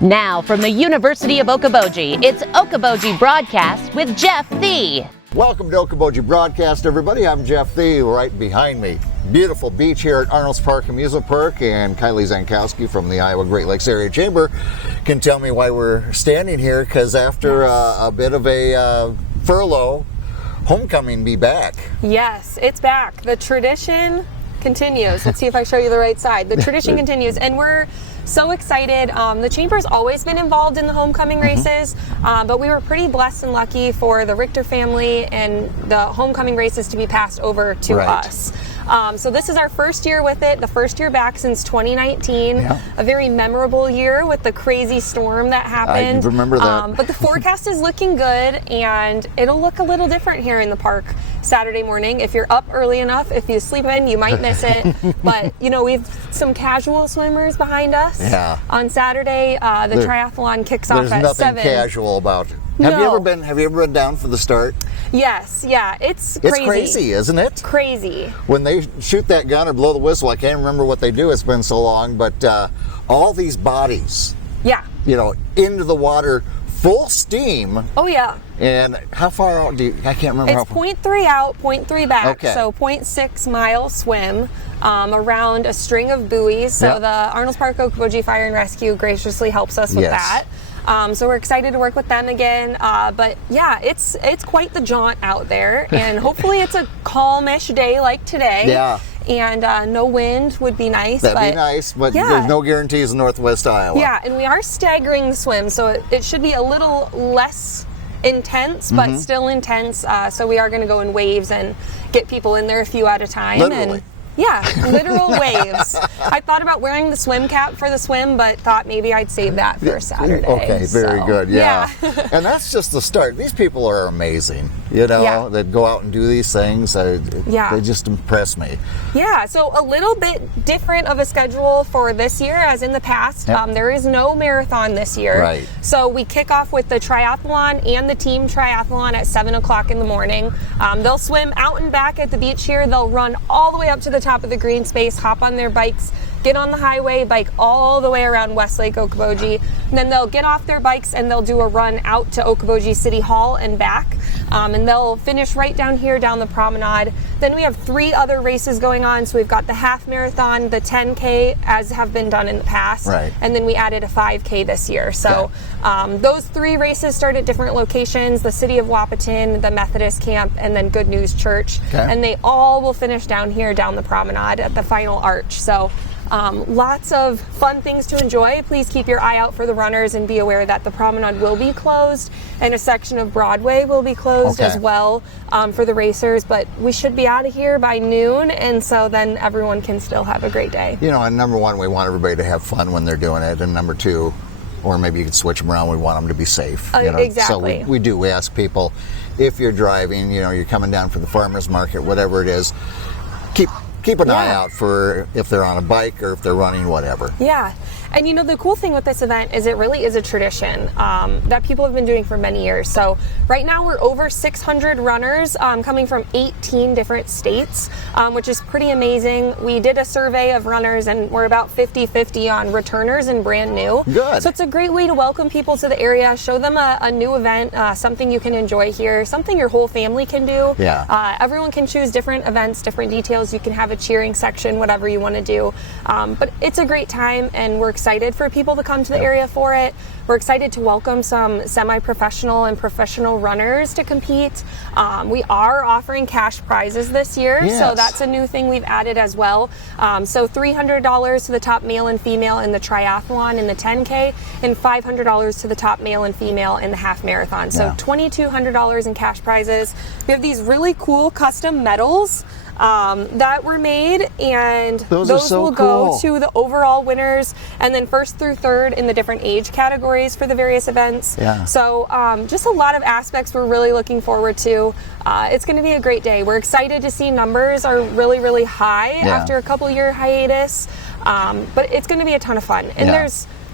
Now from the University of Okoboji, it's Okoboji Broadcast with Jeff Thee. Welcome to Okoboji Broadcast, everybody. I'm Jeff Thee. Right behind me, beautiful beach here at Arnold's Park Amusement Park, and Kylie Zankowski from the Iowa Great Lakes Area Chamber can tell me why we're standing here, because after a bit of a furlough, homecoming be back. Yes, it's back. The tradition continues. Let's see if I show you the right side. The tradition continues, and we're so excited. The Chamber's always been involved in the homecoming races, but we were pretty blessed and lucky for the Richter family and the homecoming races to be passed over to us. So this is our first year with it, the first year back since 2019. A very memorable year with the crazy storm that happened. I remember that. But the forecast is looking good, and it'll look a little different here in the park Saturday morning. If you're up early enough, if you sleep in, you might miss it. But, you know, we have some casual swimmers behind us. On Saturday, the triathlon kicks off at 7. There's nothing casual about it. Have you ever been down for the start? Yes, yeah, it's crazy. It's crazy, isn't it? Crazy. When they shoot that gun or blow the whistle, I can't remember what they do. It's been so long, but all these bodies, you know, into the water, full steam. Oh yeah. And how far out do you? I can't remember. It's 0.3 out, 0.3 back. Okay. So 0.6 mile swim around a string of buoys. So the Arnold's Park Okoboji Fire and Rescue graciously helps us with that. So we're excited to work with them again. But yeah, it's quite the jaunt out there, and hopefully it's a calmish day like today. And no wind would be nice. That'd be nice, but there's no guarantees in Northwest Iowa. Yeah, and we are staggering the swim, so it should be a little less intense, but still intense. So we are going to go in waves and get people in there a few at a time. Literally. Yeah, literal waves. I thought about wearing the swim cap for the swim, but thought maybe I'd save that for Saturday. Okay, very good. Yeah. And that's just the start. These people are amazing, you know, that go out and do these things. They just impress me. Yeah, so a little bit different of a schedule for this year as in the past. There is no marathon this year. Right. So we kick off with the triathlon and the team triathlon at 7 o'clock in the morning. They'll swim out and back at the beach here. They'll run all the way up to the top of the green space, hop on their bikes, get on the highway, bike all the way around Westlake Okoboji, and then they'll get off their bikes and they'll do a run out to Okoboji City Hall and back, and they'll finish right down here down the promenade. Then we have 3 other races going on. So we've got the half marathon, the 10K, as have been done in the past, and then we added a 5K this year. So those 3 races start at different locations: the City of Wahpeton, the Methodist Camp, and then Good News Church, and they all will finish down here down the promenade at the final arch. So lots of fun things to enjoy. Please keep your eye out for the runners and be aware that the promenade will be closed and a section of Broadway will be closed as well for the racers, but we should be out of here by noon, and so then everyone can still have a great day. You know, and number one, we want everybody to have fun when they're doing it, and number two, or maybe you could switch them around, we want them to be safe. You know? Exactly. So we ask people, if you're driving, you know, you're coming down for the farmer's market, whatever it is, keep an eye out for if they're on a bike or if they're running, whatever. Yeah. And you know, the cool thing with this event is it really is a tradition that people have been doing for many years. So right now we're over 600 runners coming from 18 different states, which is pretty amazing. We did a survey of runners and we're about 50-50 on returners and brand new. Good. So it's a great way to welcome people to the area, show them a new event, something you can enjoy here, something your whole family can do. Everyone can choose different events, different details. You can have a cheering section, whatever you want to do. But it's a great time, and we're excited for people to come to the area for it. We're excited to welcome some semi-professional and professional runners to compete. We are offering cash prizes this year, so that's a new thing we've added as well. So $300 to the top male and female in the triathlon in the 10K, and $500 to the top male and female in the half marathon. So $2,200 in cash prizes. We have these really cool custom medals that were made, and those will go to the overall winners, and then first through third in the different age categories for the various events. So just a lot of aspects we're really looking forward to. It's going to be a great day. We're excited to see numbers are really high after a couple year hiatus, but it's going to be a ton of fun. And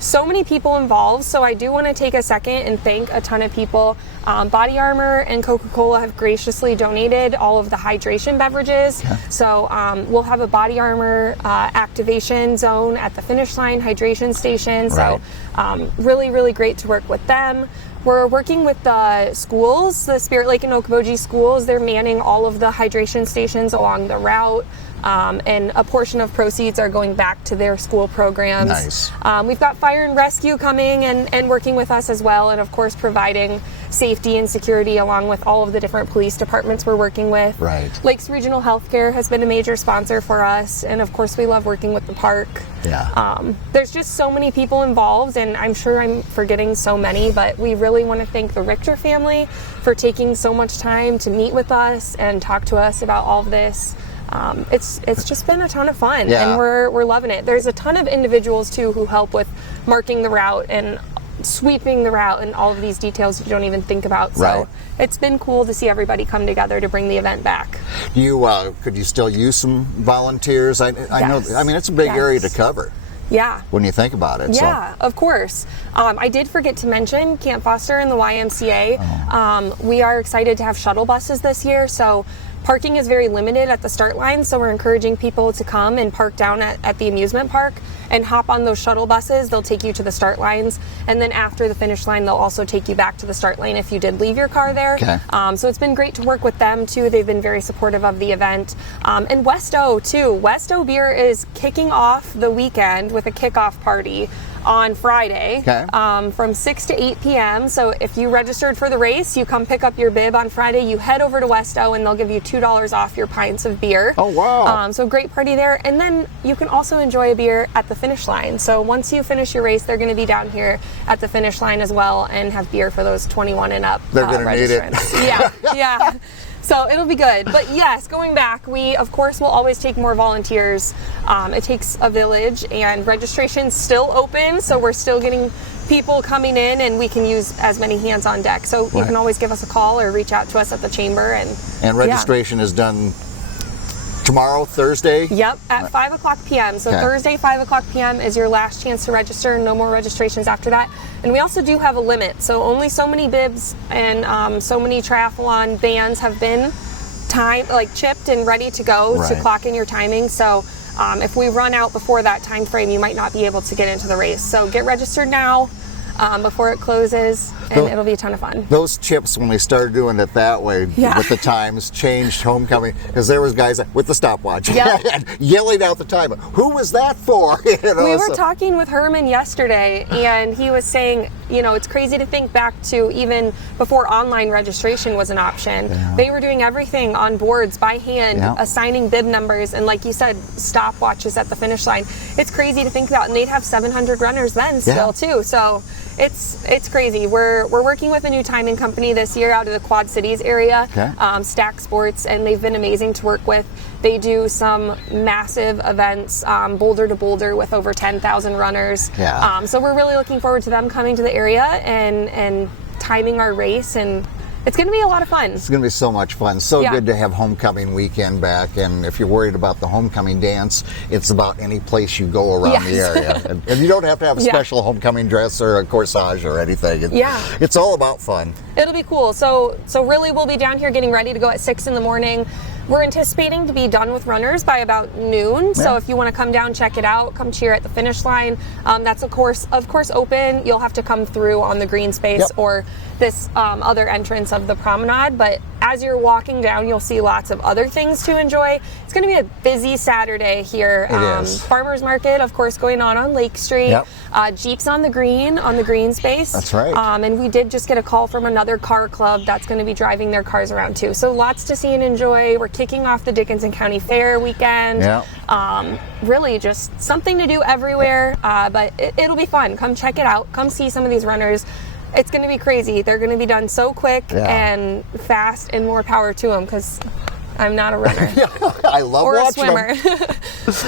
so many people involved, so I do want to take a second and thank a ton of people. Body Armor and Coca-Cola have graciously donated all of the hydration beverages. Okay. So we'll have a Body Armor activation zone at the finish line, hydration station. Right. So really, really great to work with them. We're working with the schools, the Spirit Lake and Okoboji schools. They're manning all of the hydration stations along the route. And a portion of proceeds are going back to their school programs. Nice. We've got fire and rescue coming and working with us as well, and of course providing safety and security along with all of the different police departments we're working with. Right. Lakes Regional Healthcare has been a major sponsor for us, and of course we love working with the park. Yeah. There's just so many people involved, and I'm sure I'm forgetting so many, but we really want to thank the Richter family for taking so much time to meet with us and talk to us about all of this. It's just been a ton of fun, Yeah. and we're loving it. There's a ton of individuals too who help with marking the route and sweeping the route and all of these details you don't even think about. So Right. it's been cool to see everybody come together to bring the event back. Could you still use some volunteers? I know. Yes. I mean, it's a big area to Yes. cover Yeah. when you think about it. Yeah, of course. I did forget to mention Camp Foster and the YMCA. We are excited to have shuttle buses this year, so parking is very limited at the start line, so we're encouraging people to come and park down at the amusement park and hop on those shuttle buses. They'll take you to the start lines, and then after the finish line, they'll also take you back to the start lane if you did leave your car there. Okay. So it's been great to work with them too. They've been very supportive of the event. And Westo too. Westo Beer is kicking off the weekend with a kickoff party on Friday, Okay. From 6 to 8 p.m. So if you registered for the race, you come pick up your bib on Friday, you head over to Westo and they'll give you $2 off your pints of beer. Oh, wow. So great party there. And then you can also enjoy a beer at the finish line. So once you finish your race, they're going to be down here at the finish line as well and have beer for those 21 and up They're gonna need it. registrants. Yeah, yeah. So it'll be good. But yes, going back, we of course will always take more volunteers. It takes a village, and registration's still open, so we're still getting people coming in, and we can use as many hands on deck. So you Right. can always give us a call or reach out to us at the chamber. And registration is done tomorrow, Thursday? Yep, at 5 o'clock p.m. So Okay. Thursday, 5 o'clock p.m. is your last chance to register. No more registrations after that. And we also do have a limit. So only so many bibs and so many triathlon bands have been chipped and ready to go to Right. clock in your timing. So if we run out before that time frame, you might not be able to get into the race. So get registered now before it closes, and it'll be a ton of fun. Those chips, when they started doing it that way Yeah. with the times, changed homecoming, because there was guys with the stopwatch Yep. and yelling out the time. Who was that for? You know, We were so- talking with Herman yesterday, and he was saying, it's crazy to think back to even before online registration was an option. Yeah. They were doing everything on boards by hand, Yeah. assigning bib numbers, and like you said, stopwatches at the finish line. It's crazy to think about, and they'd have 700 runners then still too. So it's crazy. We're working with a new timing company this year out of the Quad Cities area, Okay. Stack Sports, and they've been amazing to work with. They do some massive events, boulder to boulder, with over 10,000 runners. Yeah. So we're really looking forward to them coming to the area and timing our race, and it's going to be a lot of fun. It's going to be so much fun. So Yeah. good to have homecoming weekend back. And if you're worried about the homecoming dance, it's about any place you go around the Yes. area. And you don't have to have a Yeah. special homecoming dress or a corsage or anything. Yeah. It's all about fun. It'll be cool. So really we'll be down here getting ready to go at 6 in the morning. We're anticipating to be done with runners by about noon. So Yeah. if you want to come down, check it out, come cheer at the finish line. That's of course open. You'll have to come through on the green space Yep. or this other entrance of the promenade. But as you're walking down, you'll see lots of other things to enjoy. It's going to be a busy Saturday here. It is. Farmers market, of course, going on Lake Street. Yep. Jeeps on the green space. That's right. And we did just get a call from another car club that's going to be driving their cars around too. So lots to see and enjoy. We're kicking off the Dickinson County Fair weekend. Yeah. Really just something to do everywhere. But it'll be fun. Come check it out. Come see some of these runners. It's going to be crazy. They're going to be done so quick Yeah. and fast, and more power to them, because I'm not a runner I love or a watching swimmer. them.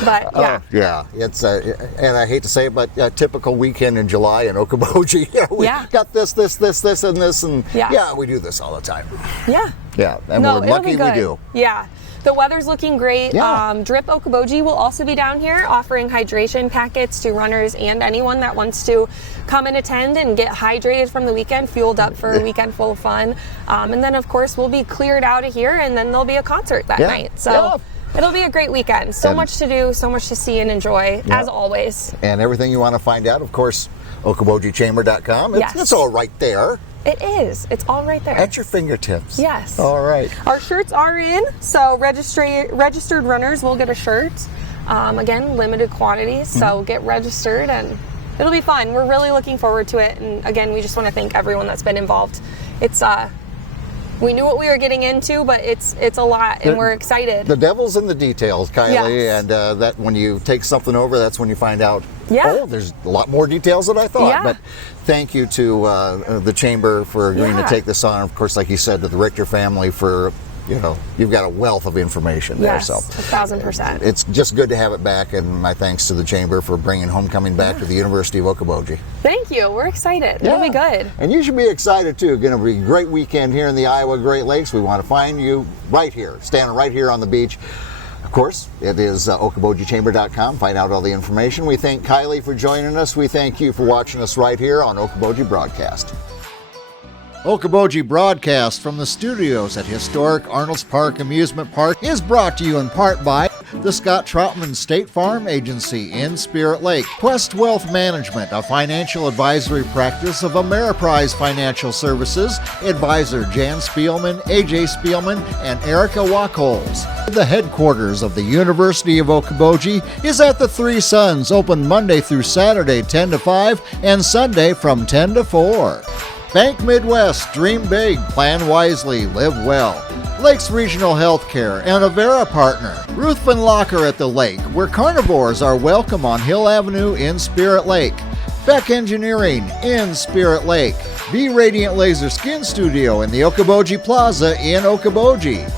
But yeah. Yeah, it's and I hate to say it, but a typical weekend in July in Okoboji. We Yeah. got this, and this, and Yeah. we do this all the time. Yeah. Yeah, and No, we're it'll lucky be we good. do. Yeah. The weather's looking great. Yeah. Drip Okoboji will also be down here offering hydration packets to runners and anyone that wants to come and attend and get hydrated from the weekend, fueled up for a weekend full of fun. And then, of course, we'll be cleared out of here, and then there'll be a concert that night. So it'll be a great weekend. So much to do, so much to see and enjoy, as always. And everything you want to find out, of course, okobojichamber.com. It's all right there. It is. It's all right there. At your fingertips. Yes. All right. Our shirts are in, so registered runners will get a shirt. Again, limited quantities, so get registered and it'll be fun. We're really looking forward to it. And again, we just want to thank everyone that's been involved. It's we knew what we were getting into, but it's a lot, and we're excited. The devil's in the details, Kylie, and that when you take something over, that's when you find out, oh, there's a lot more details than I thought. But thank you to the Chamber for agreeing to take this on. Of course, like you said, to the Richter family for, you've got a wealth of information there. Yes, so 1,000%. It's just good to have it back, and my thanks to the Chamber for bringing homecoming back to the University of Okoboji. Thank you. We're excited. It'll be good. And you should be excited too. Going to be a great weekend here in the Iowa Great Lakes. We want to find you right here, standing right here on the beach. Of course, it is okobojichamber.com. Find out all the information. We thank Kylie for joining us. We thank you for watching us right here on Okoboji Broadcast. Okoboji Broadcast from the studios at historic Arnold's Park Amusement Park is brought to you in part by the Scott Troutman State Farm Agency in Spirit Lake, Quest Wealth Management, a financial advisory practice of Ameriprise Financial Services, advisor Jan Spielman, AJ Spielman, and Erica Wachholz. The headquarters of the University of Okoboji is at the Three Sons, open Monday through Saturday 10 to 5 and Sunday from 10 to 4. Bank Midwest, dream big, plan wisely, live well. Lakes Regional Healthcare and Avera partner. Ruthven Locker at the Lake, where carnivores are welcome on Hill Avenue in Spirit Lake. Beck Engineering in Spirit Lake. Be Radiant Laser Skin Studio in the Okoboji Plaza in Okoboji.